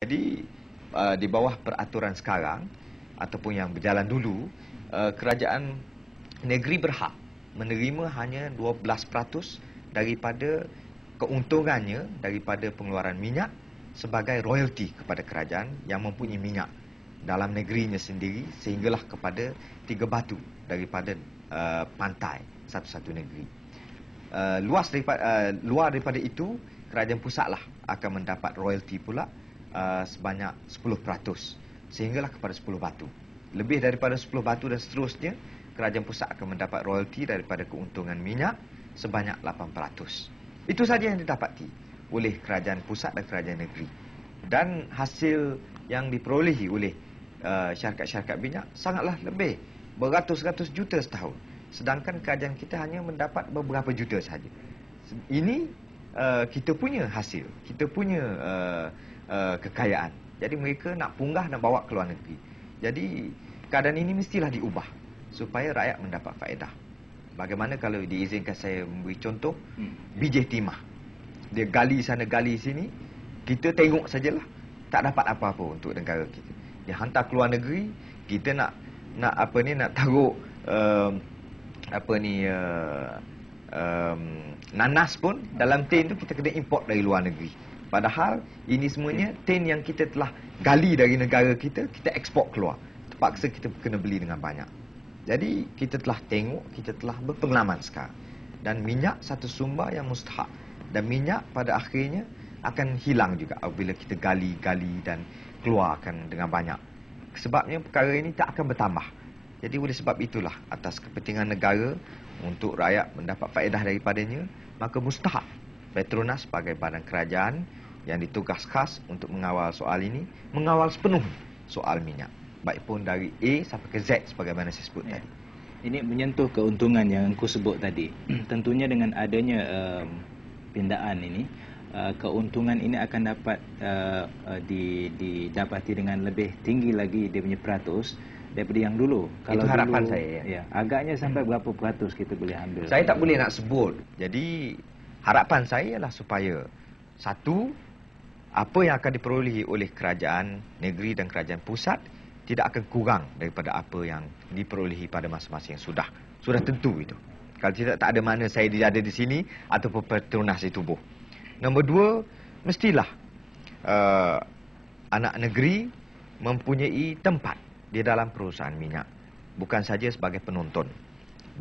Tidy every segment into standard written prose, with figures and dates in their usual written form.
Jadi di bawah peraturan sekarang ataupun yang berjalan dulu, kerajaan negeri berhak menerima hanya 12% daripada keuntungannya daripada pengeluaran minyak sebagai royalti kepada kerajaan yang mempunyai minyak dalam negerinya sendiri sehinggalah kepada 3 batu daripada pantai satu-satu negeri. Luar daripada itu, kerajaan pusatlah akan mendapat royalti pula sebanyak 10% sehinggalah kepada 10 batu. Lebih daripada 10 batu dan seterusnya, kerajaan pusat akan mendapat royalti daripada keuntungan minyak sebanyak 8%. Itu saja yang didapati oleh kerajaan pusat dan kerajaan negeri. Dan hasil yang diperolehi oleh syarikat-syarikat minyak sangatlah lebih, beratus-ratus juta setahun. Sedangkan kerajaan kita hanya mendapat beberapa juta saja. Ini kita punya hasil, kita punya kekayaan. Jadi mereka nak punggah, nak bawa ke luar negeri. Jadi keadaan ini mestilah diubah supaya rakyat mendapat faedah. Bagaimana kalau diizinkan saya memberi contoh, bijih timah. Dia gali sana gali sini, kita tengok sajalah, tak dapat apa-apa untuk negara kita. Dia hantar ke luar negeri, kita nak taruh nanas pun dalam tin tu kita kena import dari luar negeri. Padahal ini semuanya tin yang kita telah gali dari negara kita, kita ekspor keluar. Terpaksa kita kena beli dengan banyak. Jadi kita telah tengok, kita telah berpengalaman sekarang. Dan minyak satu sumber yang mustahak. Dan minyak pada akhirnya akan hilang juga apabila kita gali dan keluarkan dengan banyak. Sebabnya perkara ini tak akan bertambah. Jadi oleh sebab itulah, atas kepentingan negara untuk rakyat mendapat faedah daripadanya, maka mustahak Petronas sebagai badan kerajaan yang ditugas khas untuk mengawal soal ini, mengawal sepenuh soal minyak, baik pun dari A sampai ke Z sebagaimana saya sebut tadi. Ini menyentuh keuntungan yang aku sebut tadi. Tentunya dengan adanya pindaan ini, keuntungan ini akan dapat didapati dengan lebih tinggi lagi dia punya peratus daripada yang dulu. Kalau itu harapan dulu, saya. Ya, agaknya sampai berapa peratus kita boleh ambil? Saya tak boleh nak sebut. Jadi harapan saya ialah supaya satu, apa yang akan diperolehi oleh kerajaan negeri dan kerajaan pusat tidak akan kurang daripada apa yang diperolehi pada masa-masa yang sudah tentu itu. Kalau tidak, tak ada mana saya ada di sini ataupun Petronas ditubuh. Nombor dua, mestilah anak negeri mempunyai tempat di dalam perusahaan minyak, bukan saja sebagai penonton.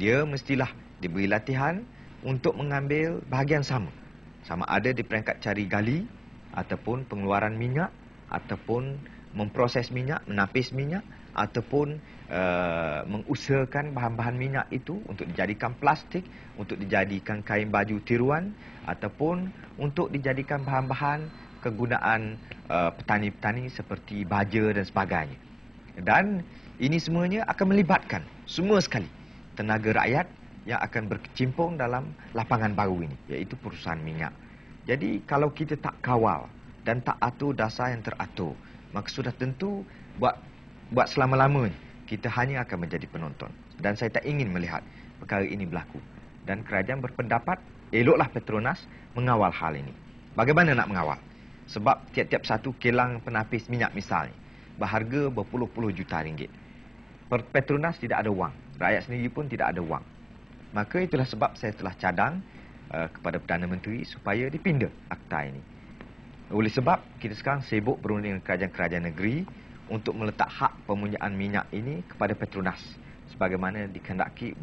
Dia mestilah diberi latihan untuk mengambil bahagian sama ada di peringkat cari gali ataupun pengeluaran minyak ataupun memproses minyak, menapis minyak ataupun mengusahakan bahan-bahan minyak itu untuk dijadikan plastik, untuk dijadikan kain baju tiruan ataupun untuk dijadikan bahan-bahan kegunaan petani-petani seperti baja dan sebagainya. Dan ini semuanya akan melibatkan semua sekali tenaga rakyat yang akan berkecimpung dalam lapangan baru ini, iaitu perusahaan minyak. Jadi kalau kita tak kawal dan tak atur dasar yang teratur, maka sudah tentu buat selama-lamanya kita hanya akan menjadi penonton. Dan saya tak ingin melihat perkara ini berlaku. Dan kerajaan berpendapat eloklah Petronas mengawal hal ini. Bagaimana nak mengawal? Sebab tiap-tiap satu kilang penapis minyak misalnya berharga berpuluh-puluh juta ringgit. Petronas tidak ada wang, rakyat sendiri pun tidak ada wang. Maka itulah sebab saya telah cadang kepada Perdana Menteri supaya dipindah akta ini. Oleh sebab kita sekarang sibuk berunding dengan kerajaan-kerajaan negeri untuk meletak hak pempunyaan minyak ini kepada Petronas sebagaimana dikehendaki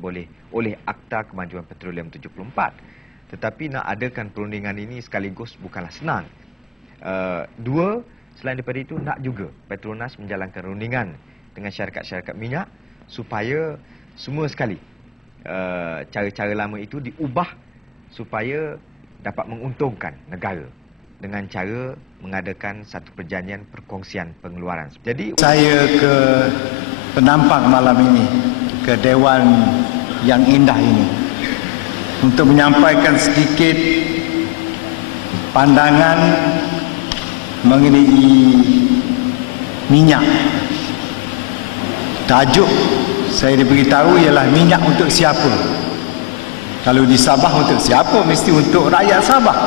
oleh Akta Kemajuan Petroleum 74. Tetapi nak adakan perundingan ini sekaligus bukanlah senang. Dua, selain daripada itu, nak juga Petronas menjalankan rundingan dengan syarikat-syarikat minyak supaya semua sekali cara-cara lama itu diubah supaya dapat menguntungkan negara dengan cara mengadakan satu perjanjian perkongsian pengeluaran. Jadi saya ke penampang malam ini, ke Dewan yang indah ini, untuk menyampaikan sedikit pandangan mengenai minyak. Tajuk saya diberitahu ialah minyak untuk siapa. Kalau di Sabah untuk siapa? Mesti untuk rakyat Sabah.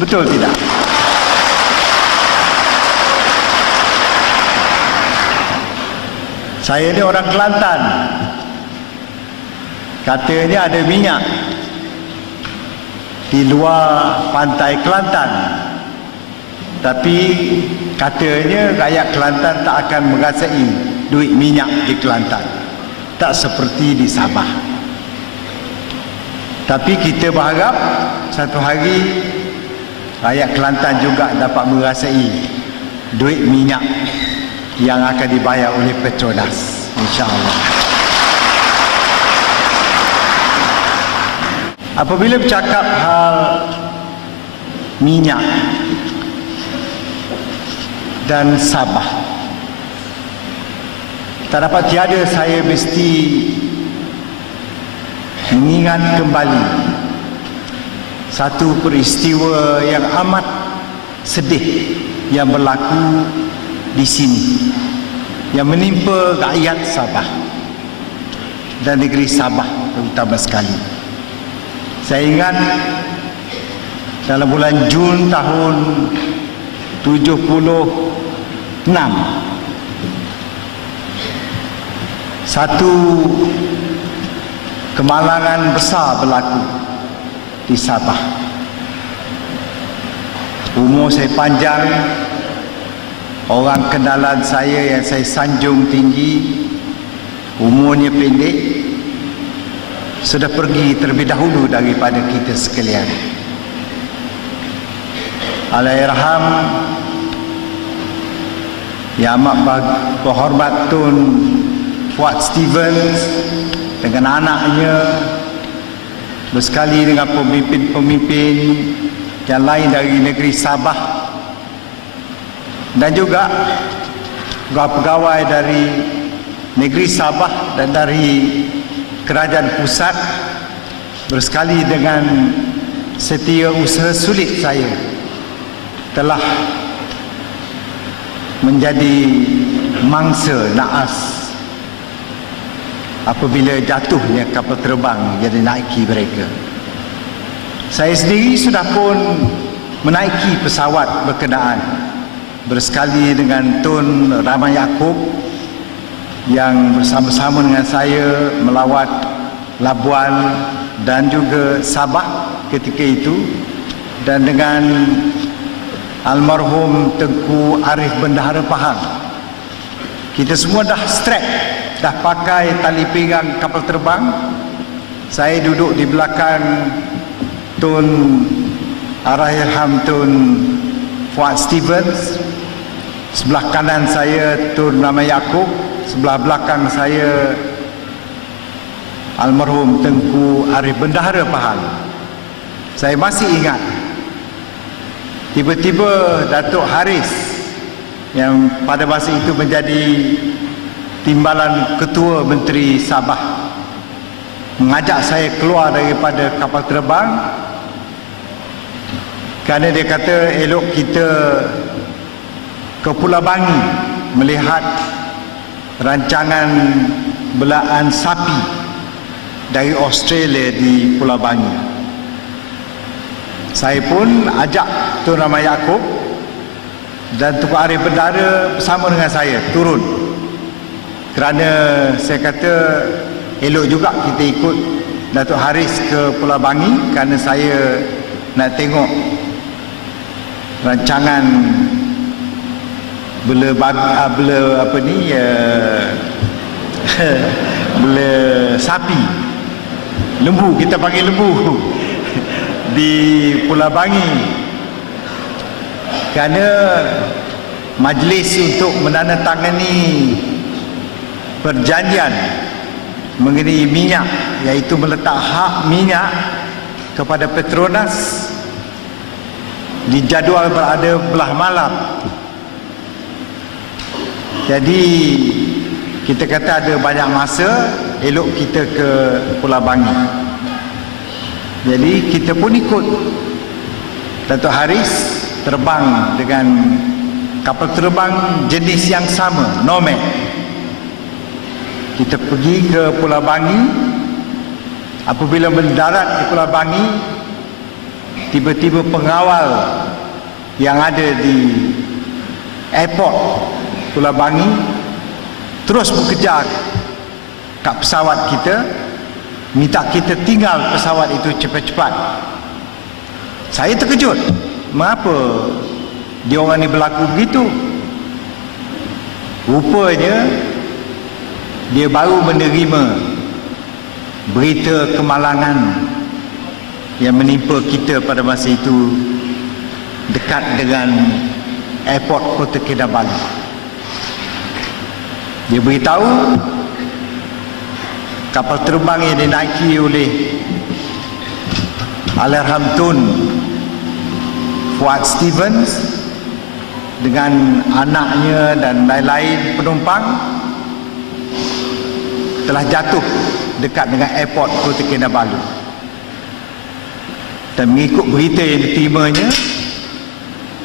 Betul tidak? Saya ni orang Kelantan. Katanya ada minyak di luar pantai Kelantan. Tapi katanya rakyat Kelantan tak akan merasai duit minyak di Kelantan. Tak seperti di Sabah. Tapi kita berharap satu hari rakyat Kelantan juga dapat merasai duit minyak yang akan dibayar oleh Petronas, insya-Allah. Apabila bercakap hal minyak dan Sabah, tak dapat tiada saya mesti mengingat kembali satu peristiwa yang amat sedih yang berlaku di sini, yang menimpa rakyat Sabah dan negeri Sabah terutama sekali. Saya ingat dalam bulan Jun tahun 76, satu kemalangan besar berlaku di Sabah. Umur saya panjang, orang kenalan saya yang saya sanjung tinggi, umurnya pendek, sudah pergi terlebih dahulu daripada kita sekalian. Allahyarham Yang Amat Berhormat Tun Fuad Stevens dengan anaknya, bersekali dengan pemimpin-pemimpin yang lain dari negeri Sabah, dan juga pegawai-pegawai dari negeri Sabah dan dari kerajaan pusat, bersekali dengan setiausaha sulit saya telah menjadi mangsa naas apabila jatuhnya kapal terbang yang dinaiki mereka. Saya sendiri sudah pun menaiki pesawat berkenaan, bersekali dengan Tun Rahman Yaakob yang bersama-sama dengan saya melawat Labuan dan juga Sabah ketika itu, dan dengan almarhum Tengku Arif Bendahara Pahang. Kita semua dah strap, dah pakai tali pinggang kapal terbang. Saya duduk di belakang Tun Allahyarham Tun Fuad Stevens, sebelah kanan saya Tun Rahman Yaakob, sebelah belakang saya almarhum Tengku Arif Bendahara Pahang. Saya masih ingat, tiba-tiba Datuk Haris yang pada masa itu menjadi timbalan Ketua Menteri Sabah mengajak saya keluar daripada kapal terbang, kerana dia kata elok kita ke Pulau Bangi melihat rancangan belaan sapi dari Australia di Pulau Bangi. Saya pun ajak Tun Rahman Yaakob dan Tengku Arif Bendahara bersama dengan saya turun, kerana saya kata elok juga kita ikut Datuk Haris ke Pulau Bangi, kerana saya nak tengok rancangan bela bela sapi, lembu, kita panggil lembu di Pulau Bangi, kerana majlis untuk menandatangani perjanjian mengenai minyak, iaitu meletak hak minyak kepada Petronas, dijadual berada belah malam. Jadi kita kata ada banyak masa, elok kita ke Pulau Bangi. Jadi kita pun ikut Datuk Haris terbang dengan kapal terbang jenis yang sama, Nomad. Kita pergi ke Pulau Bangi. Apabila mendarat di Pulau Bangi, tiba-tiba pengawal yang ada di airport Pulau Bangi terus bekerja kat pesawat kita, minta kita tinggal pesawat itu cepat-cepat. Saya terkejut, mengapa dia orang ni berlaku begitu. Rupanya dia baru menerima berita kemalangan yang menimpa kita pada masa itu dekat dengan airport Kota Kinabalu. Dia beritahu kapal terbang yang dinaiki oleh Allahyarham Tun Fuad Stevens dengan anaknya dan lain-lain penumpang telah jatuh dekat dengan airport Kota Kinabalu. Dan mengikut berita yang diterimanya,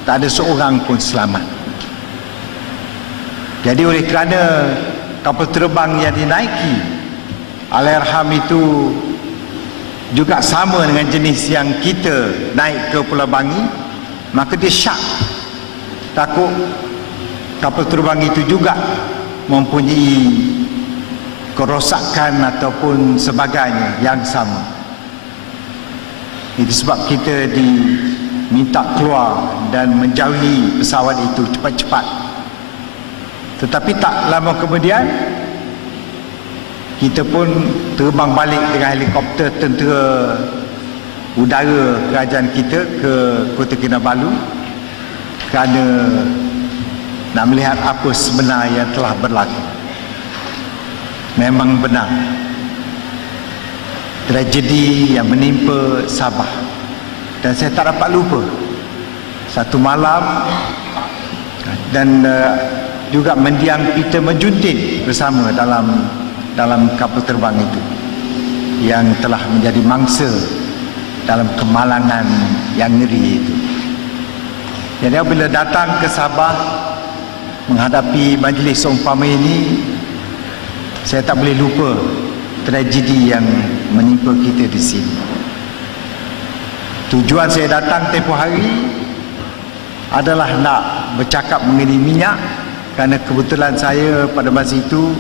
tak ada seorang pun selamat. Jadi oleh kerana kapal terbang yang dinaiki Allahyarham itu juga sama dengan jenis yang kita naik ke Pulau Bangi, maka dia syak, takut kapal terbang itu juga mempunyai kerosakan ataupun sebagainya yang sama. Itu sebab kita diminta keluar dan menjauhi pesawat itu cepat-cepat. Tetapi tak lama kemudian kita pun terbang balik dengan helikopter tentera udara kerajaan kita ke Kota Kinabalu kerana nak melihat apa sebenar yang telah berlaku. Memang benar, tragedi yang menimpa Sabah, dan saya tak dapat lupa satu malam dan juga mendiang Peter Majuntin bersama dalam kapal terbang itu yang telah menjadi mangsa dalam kemalangan yang ngeri itu. Jadi apabila datang ke Sabah menghadapi majlis seumpama ini, saya tak boleh lupa tragedi yang menimpa kita di sini. Tujuan saya datang tempoh hari adalah nak bercakap mengenai minyak, kerana kebetulan saya pada masa itu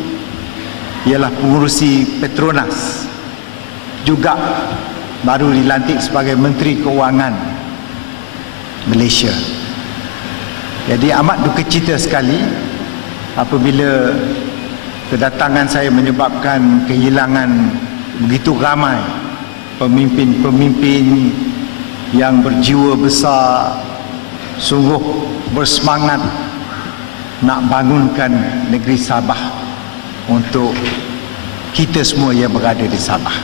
ialah pengurusi Petronas, juga baru dilantik sebagai Menteri Keuangan Malaysia. Jadi amat duka cita sekali apabila kedatangan saya menyebabkan kehilangan begitu ramai pemimpin-pemimpin yang berjiwa besar, sungguh bersemangat nak bangunkan negeri Sabah untuk kita semua yang berada di Sabah.